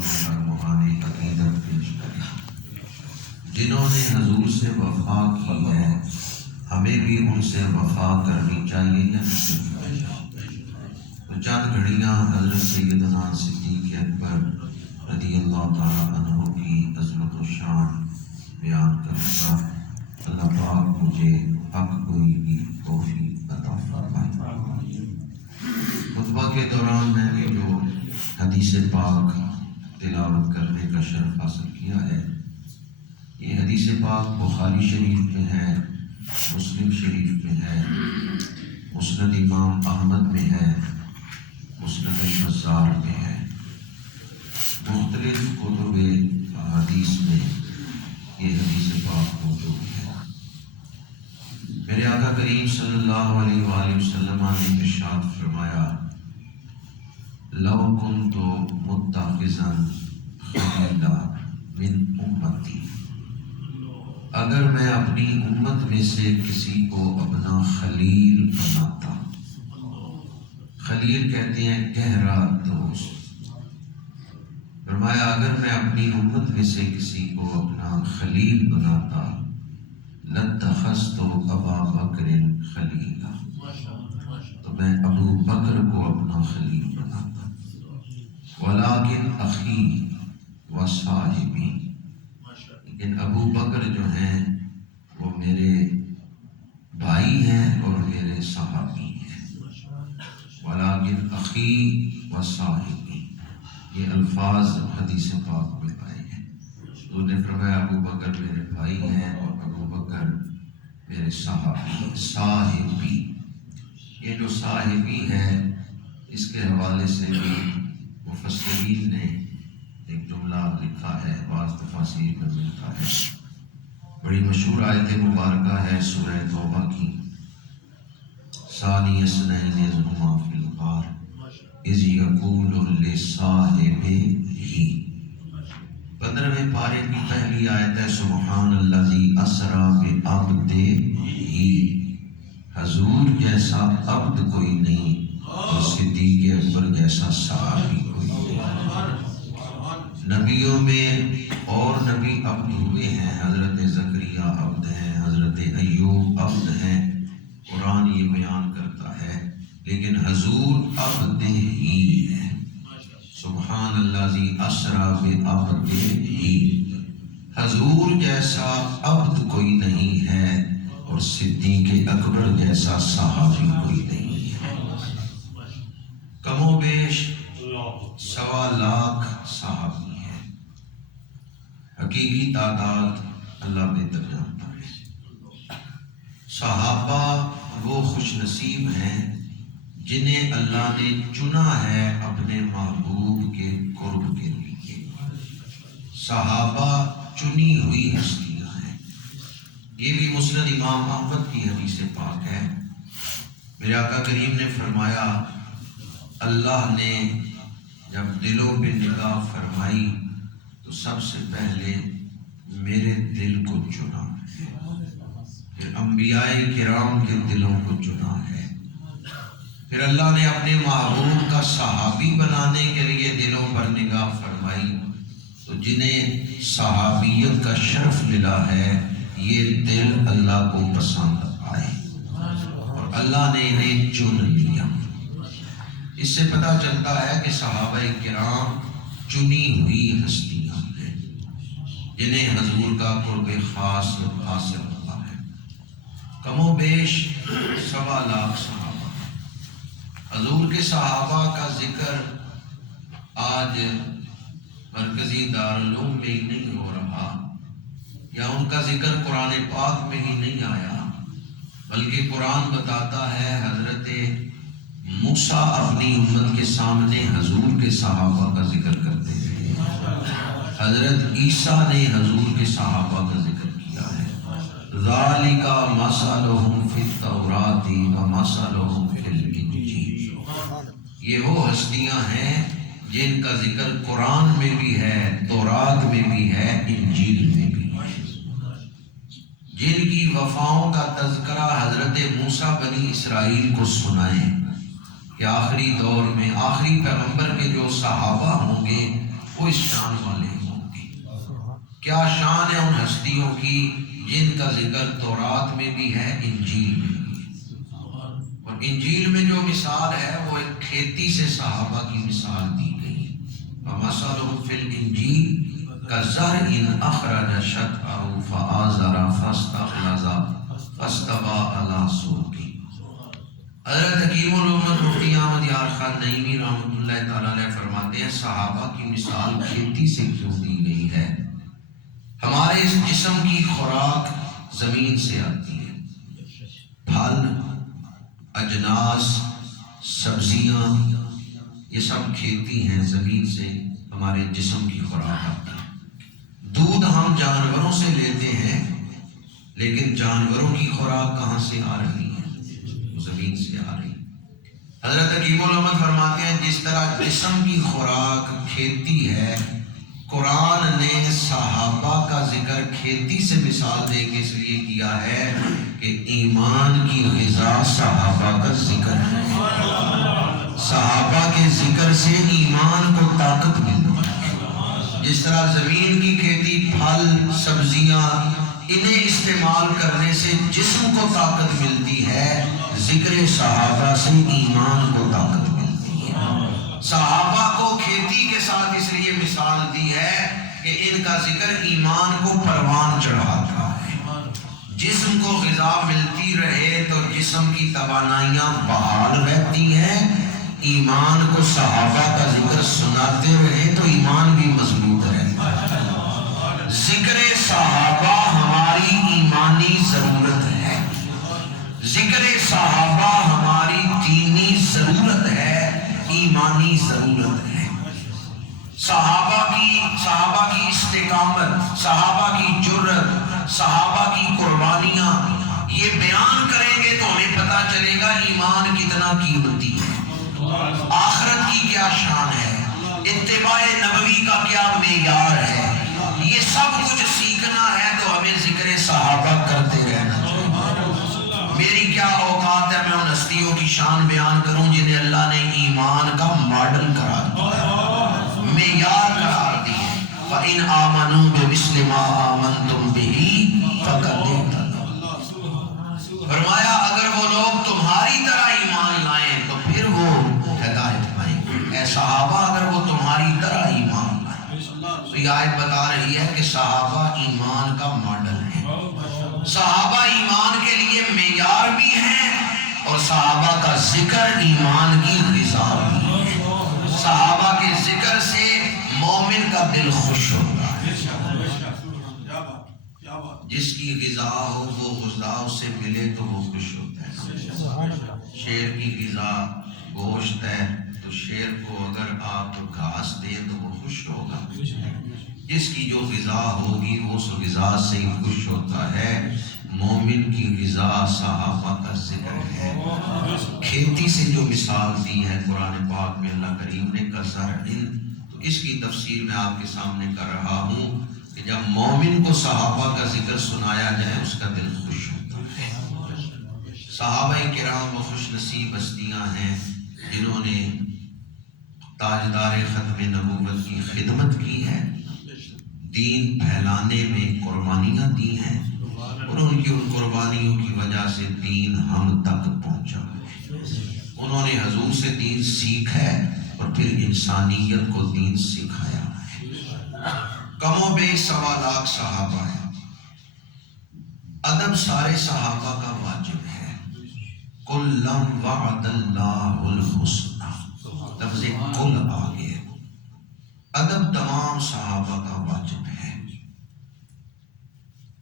ترجمان عقیدت پیش کریں۔ جنہوں نے حضور سے وفا کی ہے ہمیں بھی ان سے وفا کرنی چاہیے یا نہیں؟ تو چند گھڑیاں حضرت سیدنا صدیق اکبر رضی اللہ تعالیٰ عنہ کی عظمت و شان بیان کروں گا۔ اللہ پاک مجھے حق گوئی کی توفیق عطا فرمائے۔ خطبہ کے دوران میں نے جو حدیث پاک تلاوت کرنے کا شرف حاصل کیا ہے، یہ حدیث پاک بخاری شریف میں ہے، مسلم شریف میں ہے، مسند امام احمد میں ہے، مسند بزار میں ہے، مختلف کتب حدیث میں یہ حدیث پاک موجود ہے۔ میرے آقا کریم صلی اللہ علیہ وآلہ وسلم نے ارشاد فرمایا، لو کنت متخذا خلیلا من امتی، اگر میں اپنی امت میں سے کسی کو اپنا خلیل بناتا، خلیل کہتے ہیں گہرا دوست، فرمایا اگر میں اپنی امت میں سے کسی کو اپنا خلیل بناتا لاتخذت ابا بکر خلیلا، تو میں ابو بکر کو اپنا خلیل بناتا، ولکن اخی و صاحبی، لیکن ابو بکر جو ہیں وہ میرے بھائی ہیں اور میرے صحابی ہیں۔ ولکن اخی و صاحبی، یہ الفاظ حدیث پاک میں آئے ہیں۔ تو نے فرمایا ابو بکر میرے بھائی ہیں اور ابو بکر میرے صاحبی۔ یہ جو صاحبی ہے اس کے حوالے سے بھی مفسرین نے ایک جملہ لکھا ہے، بعض تفاسیر میں ملتا ہے، بڑی مشہور آیت مبارکہ ہے سورہ توبہ کی، ثانی اثنین اذ ھما فی الغار اذ یقول لصاحبہ، 15ویں پارے کی پہلی آیت ہے، سبحان الذی اسری بعبدہ، حضور جیسا عبد کوئی نہیں اور صدیق اکبر جیسا صحابی کوئی نہیں۔ نبیوں میں اور نبی عبد ہوئے ہیں، حضرت زکریا عبد ہیں، حضرت ایوب عبد ہیں، قرآن یہ بیان کرتا ہے، لیکن حضور عبد ہی ہے۔ سبحان الذی اسری بعبدہ، حضور جیسا عبد کوئی نہیں ہے اور صدیق اکبر جیسا صحابی کوئی نہیں ہے۔ کم و بیش 1.25 لاکھ صحابی ہیں، حقیقی تعداد اللہ بہتر جانتا ہے۔ صحابہ وہ خوش نصیب ہیں جنہیں اللہ نے چنا ہے اپنے محبوب کے قرب کے لیے۔ صحابہ چنی ہوئی ہستیاں ہیں۔ یہ بھی مسند امام احمد کی حدیث پاک ہے۔ میرے آقا کریم نے فرمایا، اللہ نے جب دلوں پہ نگاہ فرمائی تو سب سے پہلے میرے دل کو چنا ہے، پھر انبیاء کرام کے دلوں کو چنا ہے، پھر اللہ نے اپنے محبوب کا صحابی بنانے کے لیے دلوں پر نگاہ فرمائی، تو جنہیں صحابیت کا شرف ملا ہے یہ دل اللہ کو پسند آئے اور اللہ نے انہیں چن لیا۔ اس سے پتہ چلتا ہے کہ صحابہ کرام چنی ہوئی ہستیاں ہیں جنہیں حضور کا قرب خاص حاصل ہوا ہے۔ کم و بیش 1.25 لاکھ صحابہ۔ حضور کے صحابہ کا ذکر آج مرکزی دارالعلوم میں ہی نہیں ہو رہا، یا ان کا ذکر قرآن پاک میں ہی نہیں آیا، بلکہ قرآن بتاتا ہے حضرت موسیٰ اپنی امت کے سامنے حضور کے صحابہ کا ذکر کرتے تھے، حضرت عیسیٰ نے حضور کے صحابہ کا ذکر کیا ہے، ذَلِكَ مَثَلُهُمْ فِي التَّوْرَاةِ وَمَثَلُهُمْ فِي الْإِنْجِيلِ۔ یہ وہ ہستیاں ہیں جن کا ذکر قرآن میں بھی ہے، تورات میں بھی ہے، انجیل میں بھی ہے، جن کی وفاؤں کا تذکرہ حضرت موسیٰ بنی اسرائیل کو سنائیں کہ آخری دور میں آخری پیغمبر کے جو صحابہ ہوں گے وہ اس شان والے ہوں گے۔ کیا شان ہے ان ہستیوں کی جن کا ذکر تورات میں بھی ہے، انجیل میں بھی ہے۔ اور انجیل میں جو مثال ہے وہ ایک کھیتی سے صحابہ کی مثال دی گئی ہے۔ وَمَثَلُهُ فِي الْإِنجِيلِ كَزَرْعٍ أَخْرَجَ شَطْأَهُ فَآزَرَ فَاسْتَغْلَظَ فَاسْتَوَىٰ عَلَىٰ سُوقِهِ۔ حضرت حکیم الامت مفتی احمد یار خان نعیمی رحمۃ اللہ تعالیٰ علیہ فرماتے ہیں صحابہ کی مثال کھیتی سے کیوں دی گئی ہے؟ ہمارے اس جسم کی خوراک زمین سے آتی ہے، پھل، اجناس، سبزیاں، یہ سب کھیتی ہیں، زمین سے ہمارے جسم کی خوراک آتی ہے۔ دودھ ہم جانوروں سے لیتے ہیں، لیکن جانوروں کی خوراک کہاں سے آ رہی ہے؟ زمین سے آ رہی۔ حضرت حکیم الامت فرماتے ہیں جس طرح جسم کی خوراک کھیتی ہے، قرآن نے صحابہ کا ذکر کھیتی سے مثال دے کے اس لیے کیا ہے کہ ایمان کی غذا صحابہ کا ذکر ہے۔ صحابہ کے ذکر سے ایمان کو طاقت ملتی ہے۔ جس طرح زمین کی کھیتی، پھل، سبزیاں، انہیں استعمال کرنے سے جسم کو طاقت ملتی ہے، ذکر صحابہ سے ایمان کو طاقت ملتی ہے۔ صحابہ کو کھیتی کے ساتھ اس لیے مثال دی ہے کہ ان کا ذکر ایمان کو پروان چڑھاتا ہے۔ جسم کو غذا ملتی رہے تو جسم کی توانائیاں بحال رہتی ہیں، ایمان کو صحابہ کا ذکر سناتے رہے تو ایمان بھی مضبوط رہتا ہے۔ ذکر صحابہ ہماری ایمانی ضرورت ہے، ذکر صحابہ ہماری دینی ضرورت ہے، ایمانی ضرورت ہے۔ صحابہ کی استقامت، صحابہ کی جرت، صحابہ کی قربانیاں یہ بیان کریں گے تو ہمیں پتہ چلے گا ایمان کتنا قیمتی ہے، آخرت کی کیا شان ہے، اتباع نبوی کا کیا معیار ہے۔ یہ سب کچھ سیکھنا ہے تو ہمیں ذکر صحابہ کرتے رہنا چاہیے۔ میری کیا اوقات ہے میں ان ہستیوں کی شان بیان کروں جنہیں اللہ نے ایمان کا ماڈل قرار دیا، معیار قرار دی ہے۔ فَإِنْ آمَنُوا بِمِثْلِ مَا آمَنْتُمْ بِهِ فَقَدْ اهْتَدَوْا۔ فرمایا اگر وہ لوگ تمہاری طرح ایمان لائیں تو پھر وہ ہدایت پائیں گے۔ اے صحابہ اگر وہ تمہاری طرح ایمان لائیں، تو یہ آیت بتا رہی ہے کہ صحابہ ایمان کا ماڈل ہے، صحابہ ایمان کے لیے معیار بھی ہیں، اور صحابہ کا ذکر ایمان کی غذا بھی ہے۔ صحابہ کے ذکر سے مومن کا دل خوش ہوتا ہے، جس کی غذا ہو وہ غذا اسے ملے تو وہ خوش ہوتا ہے۔ شیر کی غذا گوشت ہے تو شیر کو اگر آپ گھاس دیں تو وہ خوش ہوگا۔ جس کی جو غذا ہوگی وہ اس غذا سے ہی خوش ہوتا ہے۔ مومن کی غذا صحابہ کا ذکر ہے۔ کھیتی سے جو مثال دی ہے قرآن پاک میں اللہ کریم نے کزرعٍ، تو اس کی تفسیر میں آپ کے سامنے کر رہا ہوں کہ جب مومن کو صحابہ کا ذکر سنایا جائے اس کا دل خوش ہوتا ہے۔ صحابہ کرام وہ خوش نصیب ہستیاں ہیں جنہوں نے تاجدار ختم نبوت کی خدمت کی ہے، دین پھیلانے میں قربانیاں دی ہیں، اور ان کی ان قربانیوں کی وجہ سے دین ہم تک پہنچا ہے۔ انہوں نے حضور سے دین سیکھا ہے اور پھر انسانیت کو دین سکھایا ہے۔ کم و بیش 1.25 لاکھ صحابہ ہیں۔ ادب سارے صحابہ کا واجب ہے۔ کُلًّا وعد اللہ الحسنی، لفظ کل آگے، ادب تمام صحابہ کا واجب ہے۔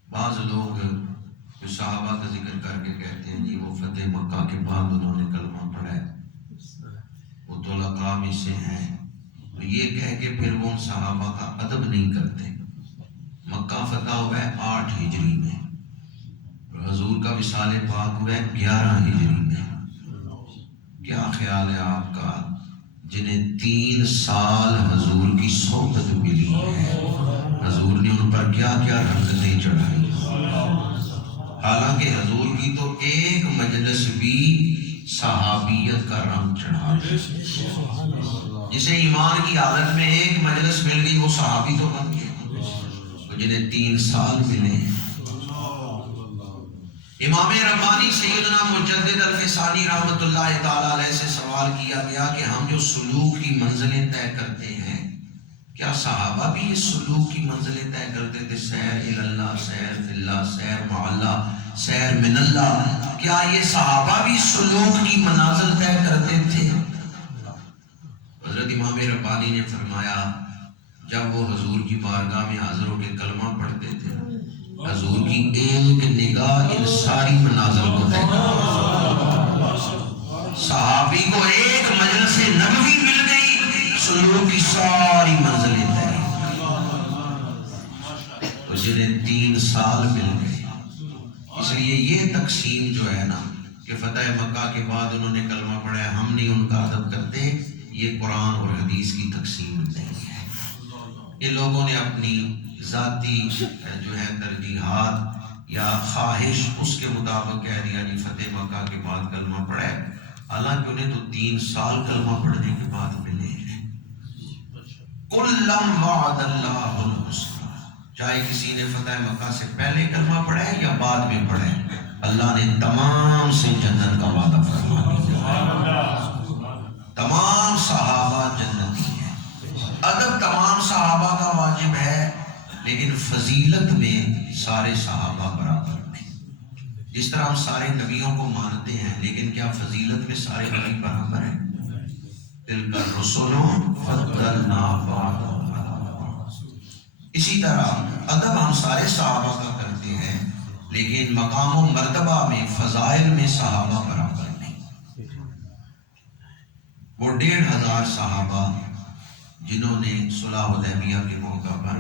بعض لوگ جو صحابہ کا ذکر کر کے کہتے ہیں جی وہ فتح مکہ کے بعد انہوں نے کلمہ پڑھا ہے، وہ طلقاء میں سے ہیں، تو یہ کہہ کے پھر وہ صحابہ کا ادب نہیں کرتے۔ مکہ فتح ہوا ہے 8 ہجری میں، اور حضور کا وصال پاک ہوا ہے 11 ہجری میں۔ کیا خیال ہے آپ کا جنہیں 3 سال حضور کی صحبت ملی ہے، حضور نے ان پر کیا کیا رحمتیں چڑھائی؟ حالانکہ حضور کی تو ایک مجلس بھی صحابیت کا رنگ چڑھا، جسے ایمان کی حالت میں ایک مجلس مل گئی وہ صحابی تو بن گیا، جنہیں 3 سال ملے ہیں۔ امام ربانی سیدنا مجدد الفسانی رحمۃ اللہ تعالی علیہ سے سوال کیا گیا کہ ہم جو سلوک کی منزلیں طے کرتے ہیں، کیا صحابہ بھی اس سلوک کی منزلیں طے کرتے تھے؟ سیر اللہ، سیر فی اللہ، سیر مع اللہ، سیر من اللہ، کیا یہ صحابہ بھی سلوک کی منازل طے کرتے تھے؟ حضرت امام ربانی نے فرمایا جب وہ حضور کی بارگاہ میں حاضر ہو کے کلمہ پڑھتے تھے، حضور کی ایک نگاہ ان ساری منازل کو طے کرتی۔ صحابی کو ایک مجلس نبوی مل گئی، سلوک کی ساری منزلیں طے، تو جنہیں 3 سال مل گئے۔ اس لیے یہ تقسیم جو ہے نا کہ فتح مکہ کے بعد انہوں نے کلمہ پڑھا ہے، ہم نہیں ان کا ادب کرتے، یہ قرآن اور حدیث کی تقسیم نہیں ہے۔ یہ لوگوں نے اپنی ذاتی جو ہے ترجیحات یا خواہش اس کے مطابق کہہ دیا جی فتح مکہ کے بعد کلمہ پڑھا ہے، حالانکہ انہیں تو 3 سال کلمہ پڑھنے کے بعد ملے ہیں۔ کلم وعد اللہ الحسنی، چاہے کسی نے فتح مکہ سے پہلے کلمہ پڑھا ہے یا بعد میں پڑھا ہے، اللہ نے تمام سے جنت کا وعدہ فرما دیا۔ تمام صحابہ جنتی ہیں۔ ادب تمام صحابہ کا واجب ہے، لیکن فضیلت میں سارے صحابہ برابر نہیں۔ جس طرح ہم سارے نبیوں کو مانتے ہیں، لیکن کیا فضیلت میں سارے نبی برابر ہیں؟ تلک الرسل فضلنا بعضهم علی بعض۔ اسی طرح ادب ہم سارے صحابہ کا کرتے ہیں، لیکن مقام و مرتبہ میں، فضائل میں صحابہ برابر نہیں۔ وہ 1500 صحابہ جنہوں نے صلح حدیبیہ کے موقع پر